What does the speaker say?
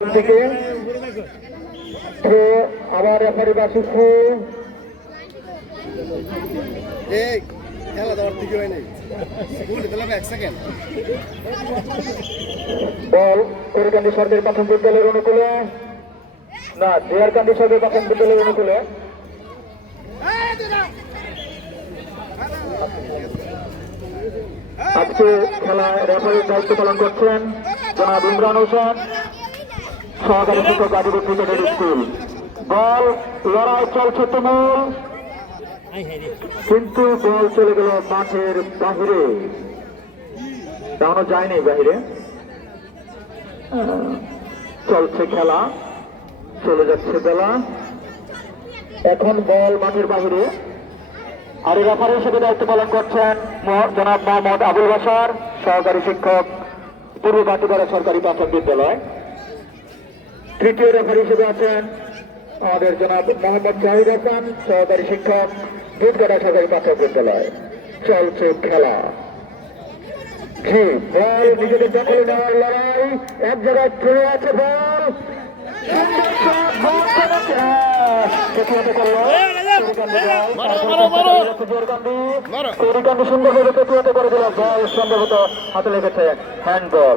থেকে আবার রেফারি বাসুফু বল করিকান্দি সরকারি প্রাথমিক বিদ্যালয়ের অনুকূলে না দেয়ারকান্দি সরকারি প্রাথমিক বিদ্যালয়ের অনুকূলে আজকে খেলায় রেফারির দায়িত্ব পালন করছেন জনাব ইমরান হোসেন, সহকারী শিক্ষক গাজীপুর ক্রিকেটের স্কুল। বল লড়াই চলছে তুমুল, কিন্তু বল চলে গেল মাঠের বাহিরে, এখনো যায়নি বাহিরে। চলছে খেলা, চলে যাচ্ছে বেলা, এখন বল মাঠের বাহিরে। আর রেফারি হিসেবে দায়িত্ব পালন করছেন জনাব মোহাম্মদ আবুল বাশার, সহকারী শিক্ষক পূর্ব বাটিপাড়া সরকারি প্রাথমিক বিদ্যালয়। তৃতীয় রেফারি হিসেবে আছেন আমাদের জনাব মোহাম্মদ জাহিদ হাসান, সহকারী শিক্ষক দুধগাড়া সরকারি প্রাথমিক বিদ্যালয়। চলছে খেলা, জি বল নিজেদের দখলে নেওয়ার লড়াই, এক জায়গায় চলে আছে বল, সুন্দরভাবে প্রতিহত করে দিল, বল সম্ভবত হাতে লেগেছে হ্যান্ড বল।